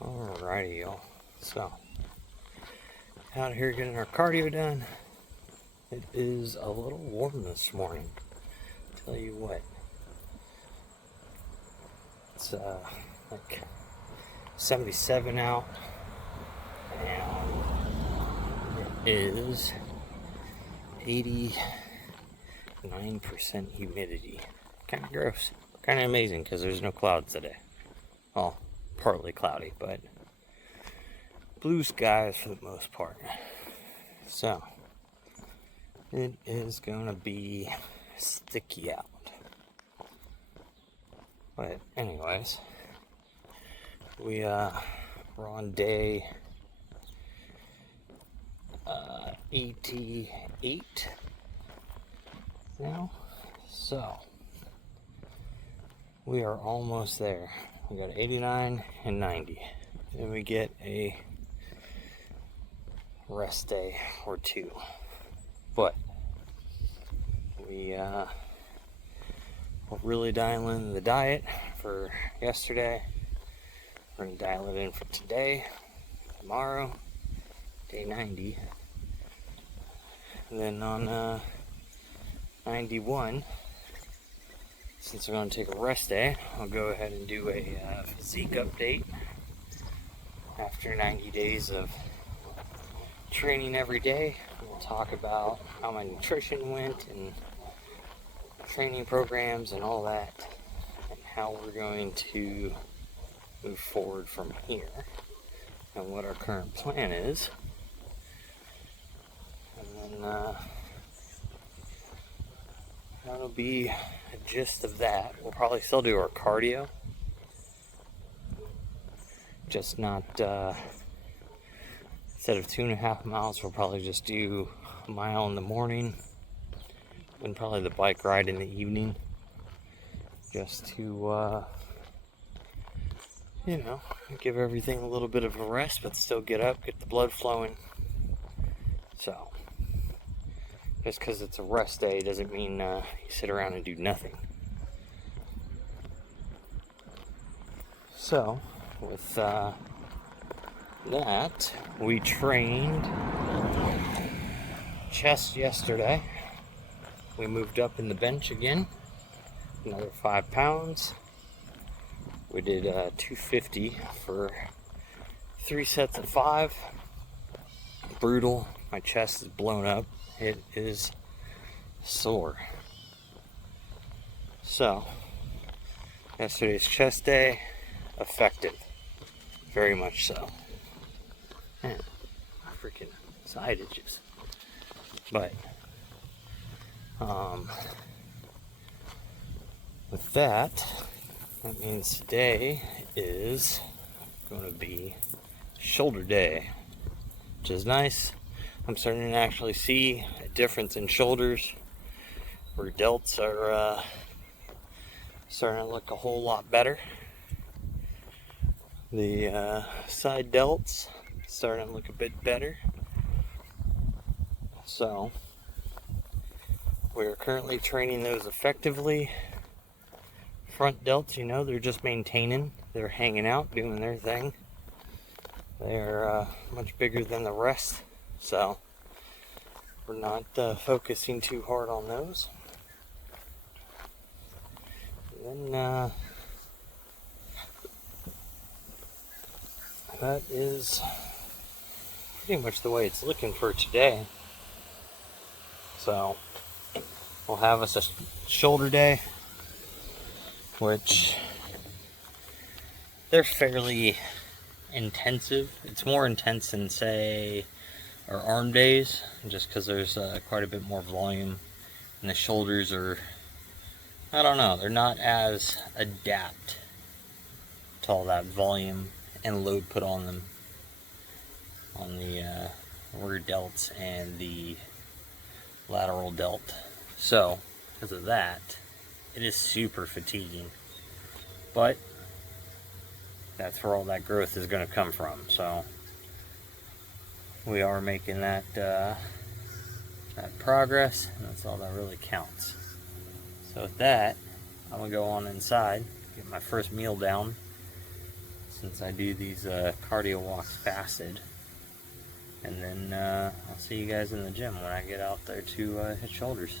Alrighty, y'all. So, out here getting our cardio done. It is a little warm this morning. Tell you what, it's like 77 out, and it is 89% humidity. Kind of gross. Kind of amazing because there's no clouds today. Well, partly cloudy, but blue skies for the most part. So, it is going to be sticky out. But anyways, we're on day 88 now. So, we are almost there. We got 89 and 90. Then we get a rest day or two. But we're really dialing in the diet for yesterday. We're going to dial it in for today, tomorrow, day 90. And then on 91, since we're going to take a rest day, I'll go ahead and do a physique update after 90 days of training every day. We'll talk about how my nutrition went and training programs and all that, and how we're going to move forward from here and what our current plan is. And then that'll be a gist of that. We'll probably still do our cardio, just not instead of 2.5 miles, we'll probably just do a mile in the morning and probably the bike ride in the evening, just to give everything a little bit of a rest, but still get up, get the blood flowing. So, just because it's a rest day doesn't mean you sit around and do nothing. So, with that, we trained chest yesterday. We moved up in the bench again, another 5 pounds. We did 250 for 3 sets of 5. Brutal. My chest is blown up. It is sore. So, yesterday's chest day, effective. Very much so. Man, freaking side itches. But, with that means today is going to be shoulder day, which is nice. I'm starting to actually see a difference in shoulders, where delts are starting to look a whole lot better. The side delts starting to look a bit better. So, we're currently training those effectively. Front delts, they're just maintaining. They're hanging out, doing their thing. They're much bigger than the rest, so we're not focusing too hard on those. And then that is pretty much the way it's looking for today. So we'll have us a shoulder day, which they're fairly intensive. It's more intense than, say, our arm days, just because there's quite a bit more volume, and the shoulders are, I don't know, they're not as adapt to all that volume and load put on them on the rear delts and the lateral delt. So, because of that, it is super fatiguing. But that's where all that growth is going to come from. So we are making that progress, and that's all that really counts. So with that, I'm gonna go on inside, get my first meal down, since I do these cardio walks fasted. And then I'll see you guys in the gym when I get out there to hit shoulders.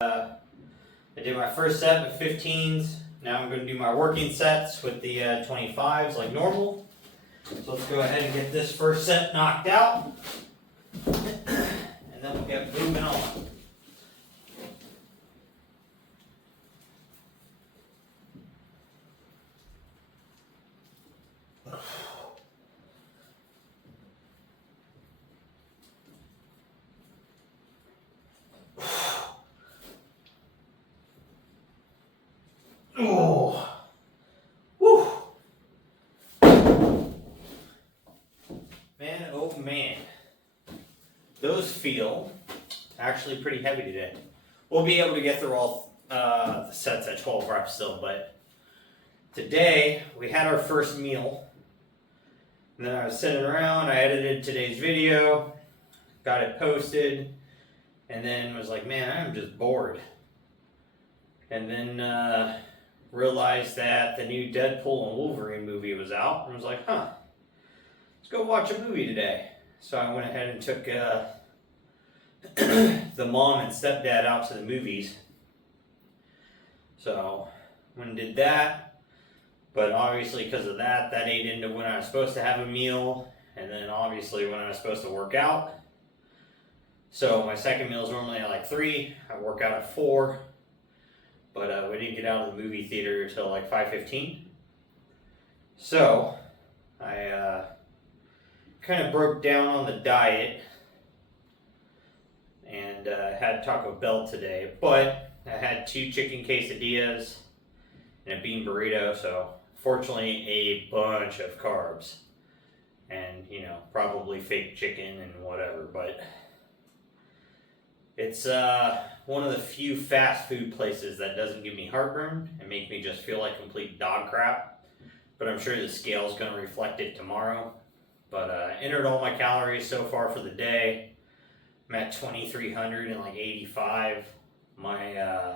I did my first set with 15s. Now I'm going to do my working sets with the 25s like normal. So let's go ahead and get this first set knocked out. And then we'll get moving on. Oh, woo! Man, oh man. Those feel actually pretty heavy today. We'll be able to get through all the sets at 12 reps still, but today we had our first meal. And then I was sitting around, I edited today's video, got it posted, and then was like, man, I'm just bored. And then realized that the new Deadpool and Wolverine movie was out, and was like, huh, let's go watch a movie today. So I went ahead and took the mom and stepdad out to the movies. So went and did that, but obviously because of that, that ate into when I was supposed to have a meal, and then obviously when I was supposed to work out. So my second meal is normally at like 3, I work out at 4. But we didn't get out of the movie theater until like 5:15. So I kind of broke down on the diet and had Taco Bell today. But I had 2 chicken quesadillas and a bean burrito. So fortunately a bunch of carbs. And, you know, probably fake chicken and whatever. But it's one of the few fast food places that doesn't give me heartburn and make me just feel like complete dog crap. But I'm sure the scale's going to reflect it tomorrow. But entered all my calories so far for the day. I'm at 2,385. My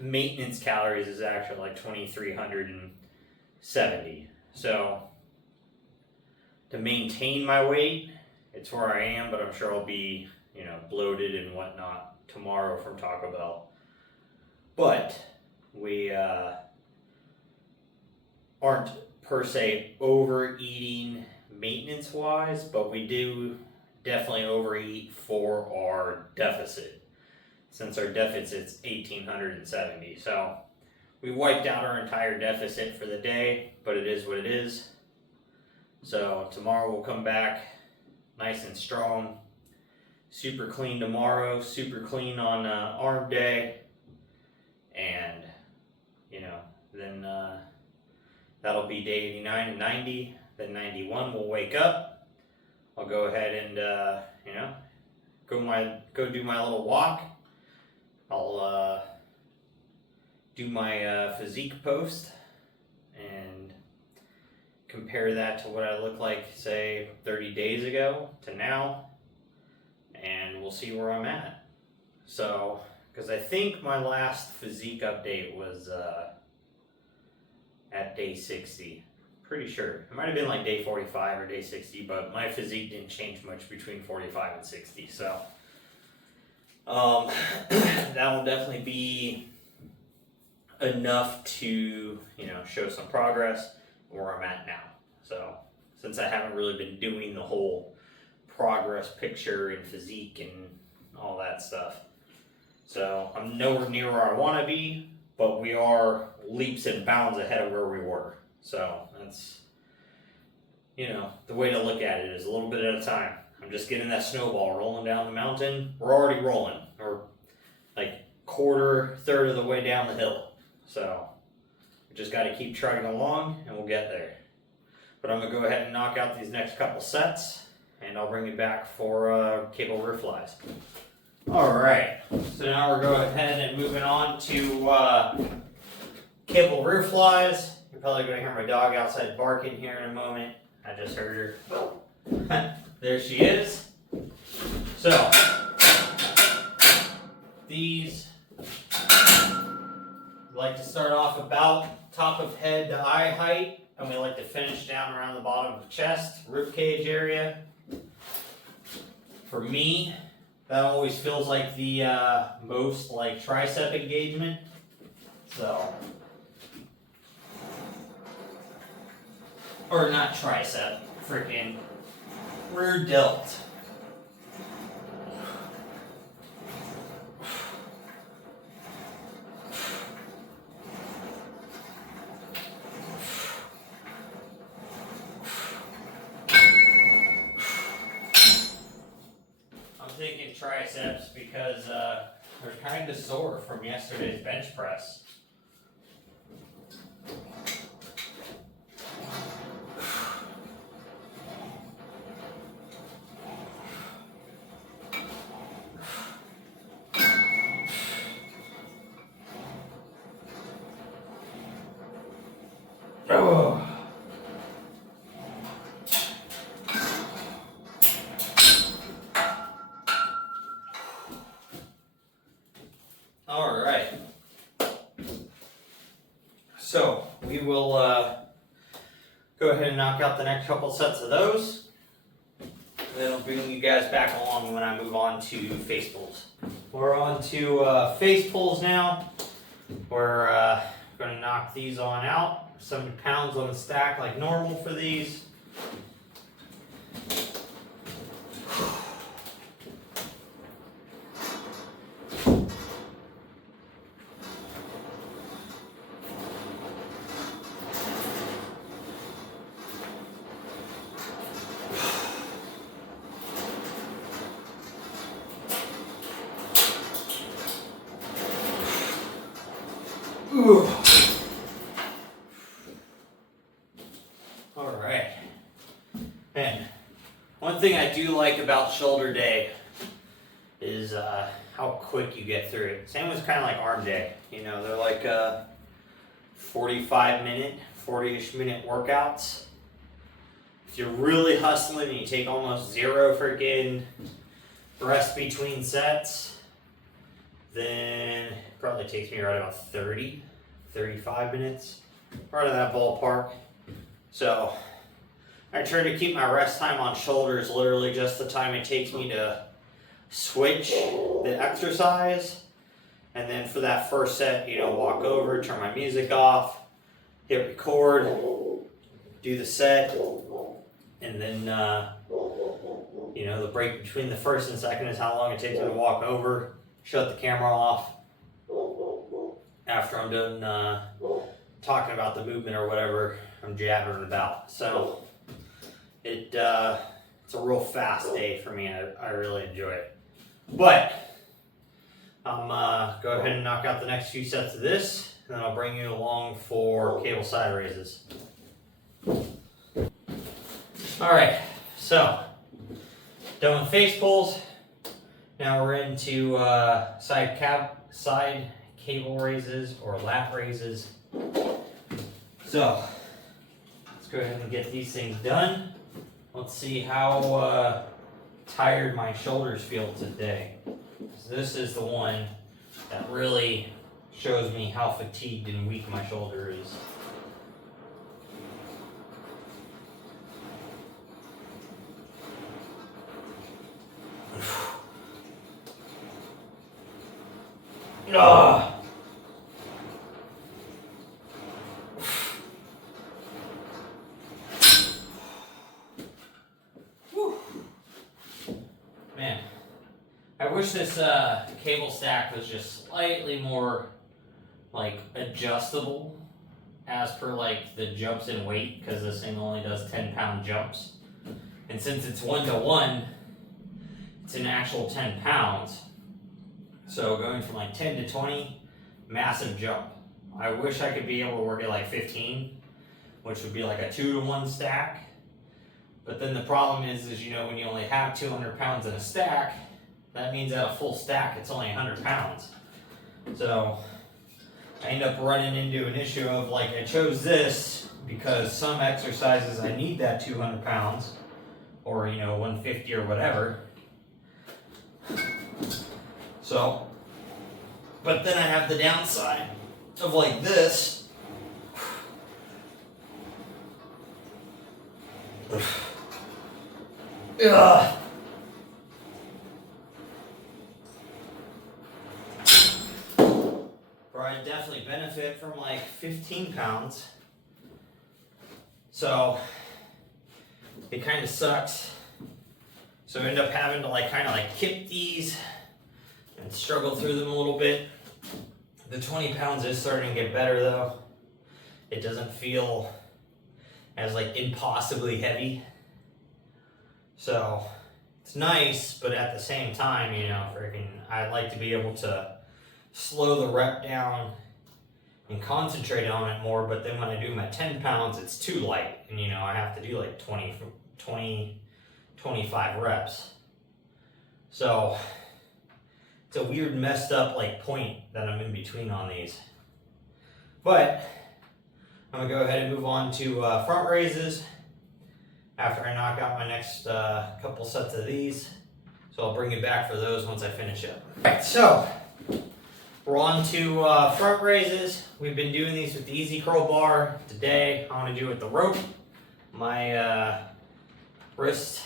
maintenance calories is actually like 2,370. So to maintain my weight, it's where I am, but I'm sure I'll be, you know, bloated and whatnot tomorrow from Taco Bell. But we aren't per se overeating maintenance wise, but we do definitely overeat for our deficit, since our deficit's 1,870. So we wiped out our entire deficit for the day, but it is what it is. So tomorrow we'll come back nice and strong. Super clean tomorrow, super clean on arm day, and you know, then that'll be day 89 and 90. Then 91 we'll wake up. I'll go ahead and you know, go do my little walk. I'll do my physique post and compare that to what I look like, say 30 days ago to now. And we'll see where I'm at. So, because I think my last physique update was at day 60. Pretty sure. It might have been like day 45 or day 60, but my physique didn't change much between 45 and 60. So, that will definitely be enough to, you know, show some progress where I'm at now. So, since I haven't really been doing the whole progress picture and physique and all that stuff. So I'm nowhere near where I want to be, but we are leaps and bounds ahead of where we were. So that's, you know, the way to look at it is a little bit at a time. I'm just getting that snowball rolling down the mountain. We're already rolling. We're like third of the way down the hill. So we just got to keep trucking along and we'll get there. But I'm going to go ahead and knock out these next couple sets, and I'll bring you back for cable rear flies. Alright, so now we're going ahead and moving on to cable rear flies. You're probably going to hear my dog outside barking here in a moment. I just heard her. There she is. So, We like to start off about top of head to eye height, and we like to finish down around the bottom of the chest, rib cage area. For me, that always feels like the most like tricep engagement. So, or not tricep, freaking rear delt. I'm thinking triceps because they're kind of sore from yesterday's bench press. Oh. All right. So we will go ahead and knock out the next couple sets of those. And then I'll bring you guys back along when I move on to face pulls. We're on to face pulls now. We're going to knock these on out. 70 pounds on the stack like normal for these. Alright. Man, one thing I do like about shoulder day is how quick you get through it. Same as kind of like arm day. You know, they're like 40-ish minute workouts. If you're really hustling and you take almost zero freaking rest between sets, then it probably takes me right about 35 minutes, right in that ballpark. So I try to keep my rest time on shoulders literally just the time it takes me to switch the exercise. And then for that first set, you know, walk over, turn my music off, hit record, do the set, and then, you know, the break between the first and second is how long it takes me to walk over, shut the camera off after I'm done talking about the movement or whatever I'm jabbering about. So it's a real fast day for me. I really enjoy it. But I'm go ahead and knock out the next few sets of this, and then I'll bring you along for cable side raises. Alright, so done with face pulls. Now we're into side cable raises or lat raises. So let's go ahead and get these things done. Let's see how tired my shoulders feel today. So this is the one that really shows me how fatigued and weak my shoulder is. Ugh. Man, I wish this cable stack was just slightly more like adjustable as per like the jumps in weight, because this thing only does 10-pound jumps. And since it's 1-to-1, it's an actual 10 pounds. So going from like 10 to 20, massive jump. I wish I could be able to work at like 15, which would be like a 2-to-1 stack. But then the problem is, you know, when you only have 200 pounds in a stack, that means at a full stack, it's only 100 pounds. So I end up running into an issue of like, I chose this because some exercises I need that 200 pounds or, you know, 150 or whatever. So, but then I have the downside of like this. Ugh. Where I definitely benefit from like 15 pounds. So it kind of sucks. So I end up having to like kind of like kip these and struggle through them a little bit. The 20 pounds is starting to get better though. It doesn't feel as like impossibly heavy. So it's nice, but at the same time, you know, freaking, I'd like to be able to slow the rep down and concentrate on it more. But then when I do my 10 pounds, it's too light. And you know, I have to do like 25 reps. So it's a weird messed up like point that I'm in between on these. But I'm gonna go ahead and move on to front raises after I knock out my next couple sets of these. So I'll bring you back for those once I finish up. Alright, so we're on to front raises. We've been doing these with the Easy Curl bar. Today I want to do it with the rope. My wrist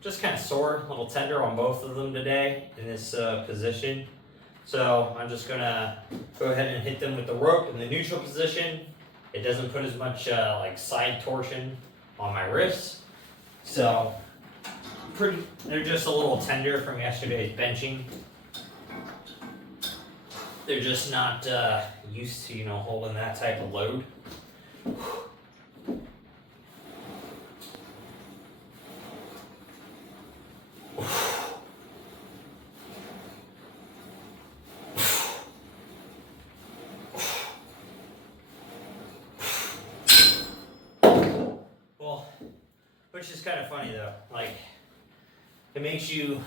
just kind of sore, a little tender on both of them today in this position. So I'm just gonna go ahead and hit them with the rope in the neutral position. It doesn't put as much like side torsion on my wrists. So they're just a little tender from yesterday's benching. They're just not used to, you know, holding that type of load. Well, which is kind of funny though. Like, it makes you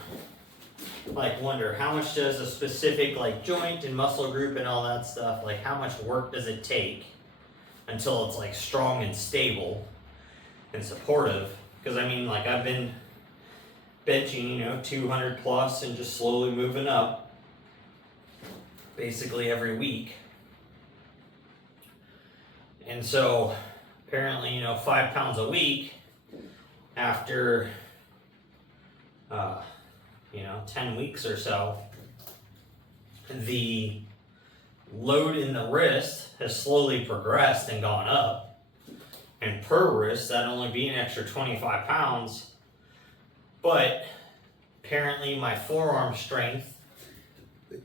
like wonder how much does a specific like joint and muscle group and all that stuff, like how much work does it take until it's like strong and stable and supportive? Because I mean, like, I've been benching, you know, 200 plus and just slowly moving up basically every week. And so apparently, you know, 5 pounds a week after 10 weeks or so, the load in the wrist has slowly progressed and gone up. And per wrist, that'd only be an extra 25 pounds. But apparently my forearm strength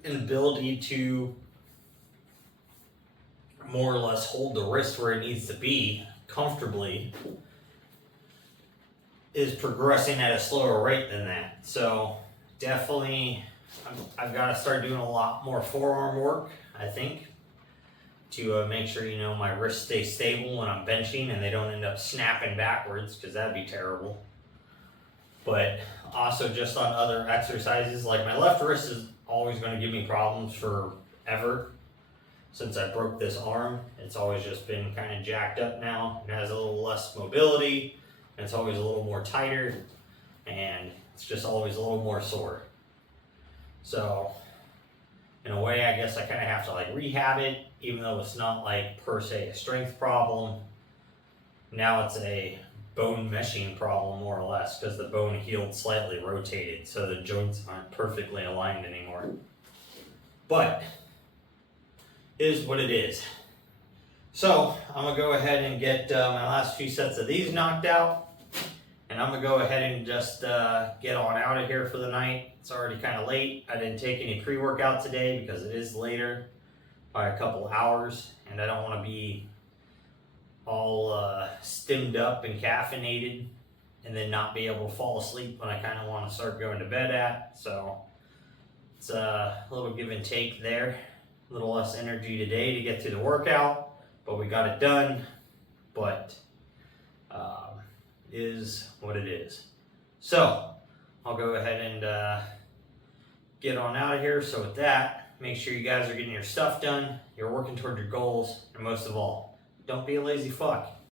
and ability to more or less hold the wrist where it needs to be comfortably is progressing at a slower rate than that. So definitely I've got to start doing a lot more forearm work, I think, to make sure, you know, my wrists stay stable when I'm benching and they don't end up snapping backwards, because that'd be terrible. But also just on other exercises, like my left wrist is always going to give me problems forever. Since I broke this arm, it's always just been kind of jacked up now. It has a little less mobility, and it's always a little more tighter, and it's just always a little more sore. So in a way, I guess I kind of have to like rehab it, even though it's not like per se a strength problem. Now it's a bone meshing problem, more or less, because the bone healed slightly rotated, so the joints aren't perfectly aligned anymore. But it is what it is. So I'm gonna go ahead and get my last few sets of these knocked out, and I'm gonna go ahead and just get on out of here for the night. It's already kind of late. I didn't take any pre-workout today because it is later by a couple hours, and I don't want to be all stimmed up and caffeinated and then not be able to fall asleep when I kind of want to start going to bed at. So it's a little give and take there. A little less energy today to get through the workout, but we got it done. But is what it is. So I'll go ahead and get on out of here. So with that, make sure you guys are getting your stuff done, you're working toward your goals, and most of all, don't be a lazy fuck.